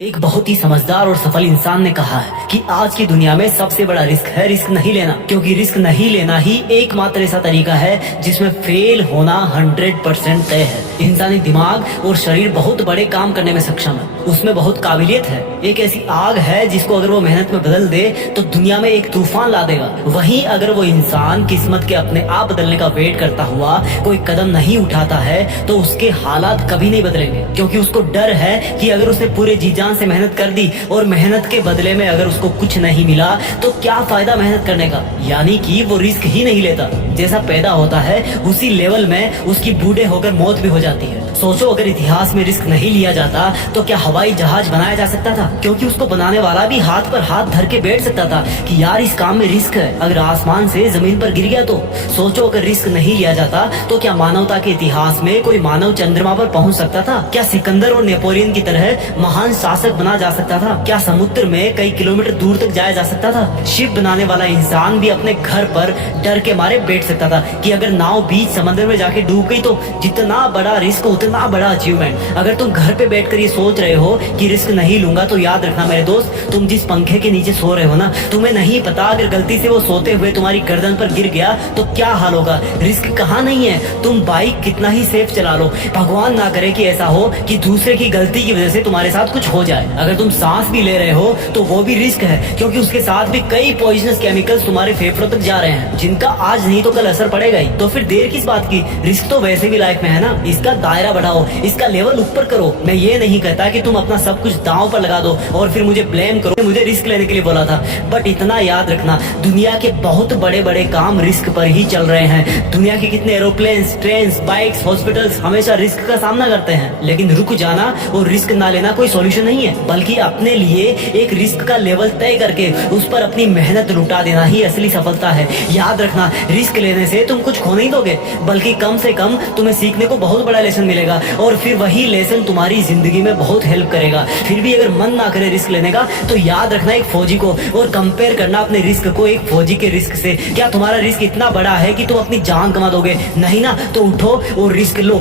एक बहुत ही समझदार और सफल इंसान ने कहा है कि आज की दुनिया में सबसे बड़ा रिस्क है रिस्क नहीं लेना, क्योंकि रिस्क नहीं लेना ही एकमात्र ऐसा तरीका है जिसमें फेल होना 100% तय है। इंसानी दिमाग और शरीर बहुत बड़े काम करने में सक्षम है, उसमें बहुत काबिलियत है। एक ऐसी आग है जिसको अगर वो मेहनत में बदल दे तो दुनिया में एक तूफान ला देगा। वहीं अगर वो इंसान किस्मत के अपने आप बदलने का वेट करता हुआ कोई कदम नहीं उठाता है तो उसके हालात कभी नहीं बदलेंगे, क्योंकि उसको डर है कि अगर उसने पूरे जी जान से मेहनत कर दी और मेहनत के बदले में अगर उसको कुछ नहीं मिला तो क्या फायदा मेहनत करने का। यानी कि वो रिस्क ही नहीं लेता। जैसा पैदा होता है उसी लेवल में उसकी बूढ़े होकर मौत भी हो जाती है। सोचो, अगर इतिहास में रिस्क नहीं लिया जाता तो क्या हवाई जहाज बनाया जा सकता था? क्योंकि उसको बनाने वाला भी हाथ पर हाथ धर के बैठ सकता था कि यार इस काम में रिस्क है, अगर आसमान से जमीन पर गिर गया तो। सोचो, अगर रिस्क नहीं लिया जाता तो क्या मानवता के इतिहास में कोई मानव चंद्रमा पर पहुंच सकता था? क्या सिकंदर और नेपोलियन की तरह महान शासक बना जा सकता था? क्या समुद्र में कई किलोमीटर दूर तक जाया जा सकता था? शिप बनाने वाला इंसान भी अपने घर पर डर के मारे बैठ सकता था कि अगर नाव बीच समंदर में जाके डूब गई तो जितना बड़ा रिस्क उतना बड़ा अचीवमेंट। अगर तुम घर पे बैठकर ये सोच रहे हो कि रिस्क नहीं लूंगा तो याद रखना मेरे दोस्त, तुम जिस पंखे के नीचे सो रहे हो ना, तुम्हें नहीं पता अगर गलती से वो सोते हुए तुम्हारी गर्दन पर गिर गया तो क्या हाल होगा। रिस्क कहाँ नहीं है, तुम बाइक कितना ही सेफ चला लो, भगवान ना करे कि ऐसा हो कि दूसरे की गलती की वजह से तुम्हारे साथ कुछ हो जाए। अगर तुम सांस भी ले रहे हो तो वो भी रिस्क है, क्योंकि उसके साथ भी कई पॉइजनस केमिकल्स तुम्हारे फेफड़ों तक जा रहे हैं जिनका आज नहीं तो कल असर पड़ेगा ही। तो फिर देर किस बात की, रिस्क तो वैसे भी लाइफ में है ना, इसका दायरा बढ़ाओ, इसका लेवल ऊपर करो। मैं ये नहीं कहता कि तुम अपना सब कुछ दांव पर लगा दो और फिर मुझे ब्लेम करो, मुझे रिस्क लेने के लिए बोला था। बट इतना याद रखना, दुनिया के बहुत बड़े बड़े काम रिस्क पर ही चल रहे हैं। दुनिया के कितने एरोप्लेन, ट्रेन, बाइक्स, हॉस्पिटल्स हमेशा रिस्क का सामना करते हैं। लेकिन रुक जाना और रिस्क ना लेना कोई सॉल्यूशन नहीं है, बल्कि अपने लिए एक रिस्क का लेवल तय करके उस पर अपनी मेहनत लुटा देना ही असली सफलता है। याद रखना, रिस्क लेने से तुम कुछ खो नहीं दोगे, बल्कि कम से कम तुम्हें सीखने को बहुत बड़ा लेसन मिलेगा और फिर वही लेसन तुम्हारी जिंदगी में बहुत हेल्प करेगा। फिर भी अगर मन ना करे रिस्क लेने का तो याद रखना एक फौजी को और कंपेयर करना अपने रिस्क को एक फौजी के रिस्क से। क्या तुम्हारा रिस्क इतना बड़ा है कि तुम अपनी जान गंवा दोगे? नहीं ना, तो उठो और रिस्क लो।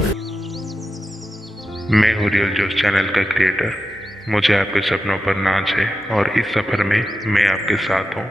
मैं हूँ रियल जोश चैनल का क्रिएटर। मुझे आपके सपनों पर नाज है और इस सफर में मैं आपके साथ हूँ।